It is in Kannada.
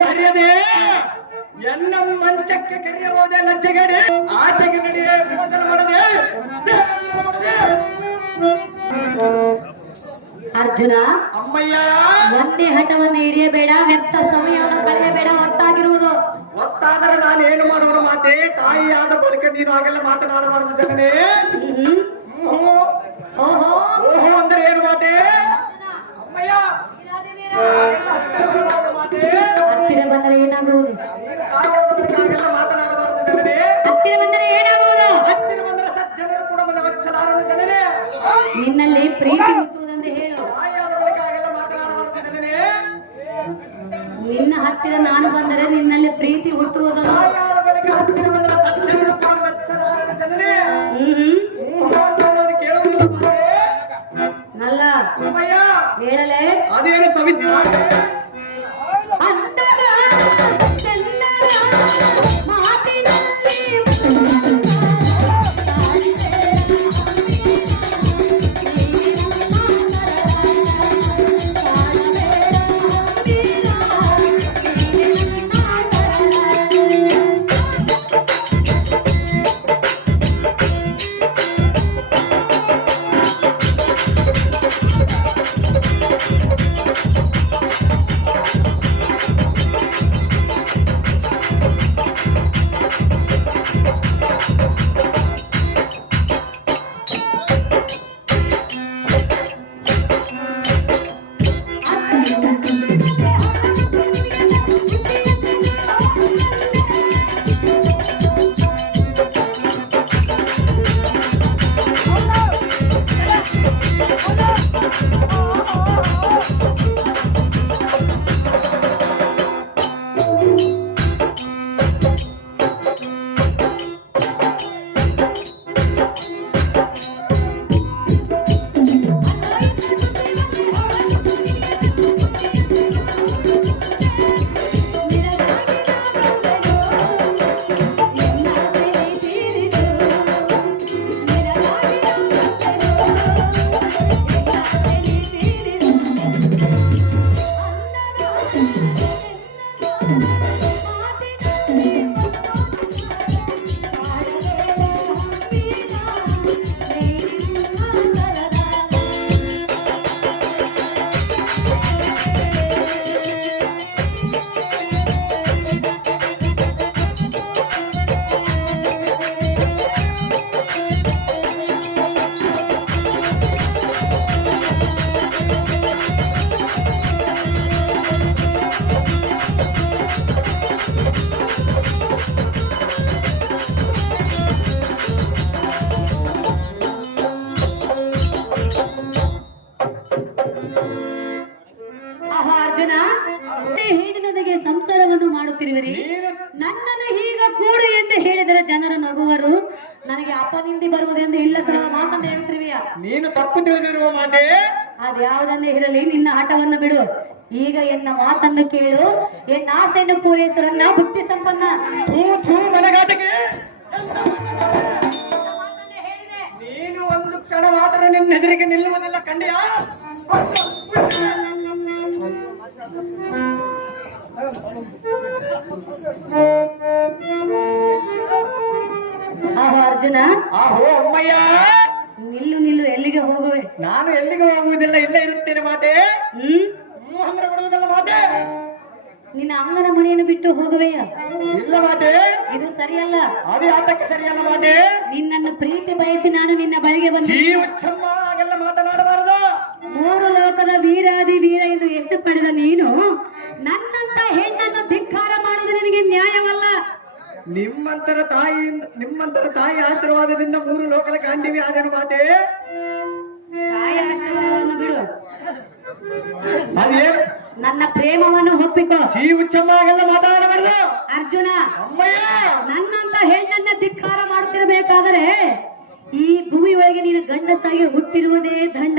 ಕರೆಯದೆ ಎನ್ನ ಮಂಚಕ್ಕೆ ಕರೆಯಬಹುದೇ ಲಜ್ಜೆಗಡೆ ಆಚೆಗೆ ನಡೆಯೇ ವಿಮೋಚನ ಮಾಡದೆ ಅರ್ಜುನ ಅಮ್ಮಯ್ಯ ಒಂದೇ ಹಠವನ್ನು ಹಿಡಿಯಬೇಡ, ವ್ಯರ್ಥ ಸಮಯವನ್ನು ಕಳೆಯಬೇಡ. ಒತ್ತಾಗಿರುವುದು ಒತ್ತಾದರೆ ನಾನು ಏನು ಮಾಡುವುದು ಮಾತೆ? ತಾಯಿಯಾದ ಬಳಿಕ ನೀನು ಹಾಗೆಲ್ಲ ಮಾತನಾಡಬಾರದು ಜನನೇ. ಓಹೋ ಓಹೋ ಅಂದ್ರೆ ಏನು ಮಾತೆ? ಅಮ್ಮಯ್ಯ ಹತ್ತಿರ ಬಂದರೆ ಏನಾಗುವುದು? ಹಾಗೆಲ್ಲ ಮಾತನಾಡಬಾರದು ಜನನೇ. ಹತ್ತಿರ ಬಂದರೆ ಏನಾಗುವುದು? ಹತ್ತಿರ ಬಂದರೆ ಸಜ್ಜನರು ಕೂಡ ನನ್ನ ವತ್ಸಲಾರನು ಜನನೇ. ನಿನ್ನಲ್ಲಿ ಪ್ರೀತಿ ಹುಟ್ಟುವುದೆಂದು ಹೇಳು. ತಾಯಿಯಾದ ಬಳಿಕ ಹಾಗೆಲ್ಲ ಮಾತನಾಡಬಾರದು ಜನನೇ. ನಿನ್ನ ಹತ್ತಿರ ನಾನು ಬಂದರೆ ನಿನ್ನಲ್ಲಿ ಪ್ರೀತಿ ಹುಟ್ಟುವುದು. ತಾಯಿಯಾದ ಬಳಿಕ ಹತ್ತಿರ ಬಂದರೆ ಸಜ್ಜನರು ಕೂಡ ವತ್ಸಲಾರನು ಜನನೇ. ಕೇಳುವುದಿಲ್ಲ ನಲ್ಲ ಅಮ್ಮಯ್ಯ ಹೇಳಲೇ ಅದೇನು ಸವಿಸ್ತಾರ ಅರ್ಜುನ ಹೆಣ್ಣಿನೊಂದಿಗೆ ಸಂಸಾರವನ್ನು ಮಾಡುತ್ತಿರುವಿರಿ. ನನ್ನನ್ನು ಈಗ ಕೂಡು ಎಂದು ಹೇಳಿದರೆ ಜನರು ನಗುವರು, ನನಗೆ ಅಪನಿಂದಿ ಬರುವುದೆಂದು ಇಲ್ಲ ಸಲದ ಮಾತನ್ನು ಹೇಳ್ತಿರುವಿಯ. ನೀನು ತಪ್ಪು ತಿಳಿದಿರುವ ಮಾತೆ. ಅದ್ಯಾವುದನ್ನು ಇರಲಿ, ನಿನ್ನ ಆಟವನ್ನು ಬಿಡು. ಈಗ ಎನ್ನ ಮಾತನ್ನು ಕೇಳು. ಎನ್ನ ಆಸೆಯನ್ನು ಪೂರೈಸರನ್ನ ಬುದ್ಧಿ ಸಂಪನ್ನ. ಮನಗಾಟಕ್ಕೆ ನೀನು ಒಂದು ಕ್ಷಣ ಮಾತ್ರ ನಿನ್ನ ಎದುರಿಗೆ ನಿಲ್ಲುವುದಿಲ್ಲ ಕಂಡಿಯಾ? ಆಹೋ ಅರ್ಜುನ, ಆಹೋ ಅಮ್ಮಯ್ಯ, ನಿಲ್ಲು ನಿಲ್ಲು, ಎಲ್ಲಿಗೆ ಹೋಗುವೆ? ನಾನು ಎಲ್ಲಿಗೆ ಹೋಗುವುದಿಲ್ಲ, ಇಲ್ಲೇ ಇರುತ್ತೇನೆ ಮಾತೆ. ಅಂದ್ರೆ ಬಿಡುವುದಲ್ಲ ಮಾತೆ. ನಿನ್ನ ಅಂಗನ ಮನೆಯನ್ನು ಬಿಟ್ಟು ಹೋಗುವೆಯ? ಇಲ್ಲ ಮಾತೆ, ಇದು ಸರಿಯಲ್ಲ. ಅದು ಆಟಕ್ಕೆ ಸರಿಯಲ್ಲ ಮಾತೆ. ನಿನ್ನನ್ನು ಪ್ರೀತಿ ಬಯಸಿ ನಾನು ನಿನ್ನ ಬಳಿಗೆ ಬಂದ. ಜೀವಚ್ಚಮ್ಮ ಹಾಗೆಲ್ಲ ಮಾತನಾಡಬಾರದು. ಮೂರು ಲೋಕದ ವೀರಾದಿ ವೀರ ಎಂದು ಹೆಸರು ಪಡೆದ ನೀನು ನನ್ನಂತ ಹೆಣ್ಣನ್ನು ಧಿಕ್ಕಾರ ಮಾಡುವುದು ನಿನಗೆ ನ್ಯಾಯವಲ್ಲ. ನಿಮ್ಮಂತರ ತಾಯಿ ಆಶೀರ್ವಾದದಿಂದ ಮೂರು ಲೋಕದ ಕಾಂಡಿವಿ ಆದನು ಮಾತೆ. ತಾಯಿ ಆಶೀರ್ವಾದವನ್ನು ಬಿಡು, ಅದೇನು ನನ್ನ ಪ್ರೇಮವನ್ನು ಒಪ್ಪಿಕೋ. ಜೀವಚ್ಚಮ್ಮ ಹಾಗೆಲ್ಲ ಮಾತಾಡಬಾರದು. ಅರ್ಜುನ, ಅಮ್ಮಯ್ಯ, ನನ್ನಂತ ಹೆಣ್ಣನ್ನ ಧಿಕ್ಕಾರ ಮಾಡುತ್ತಿರಬೇಕಾದರೆ ಈ ಭೂಮಿ ಒಳಗೆ ನೀನು ಗಂಡಸಾಗಿ ಹುಟ್ಟಿರುವುದೇ ದಂಡ.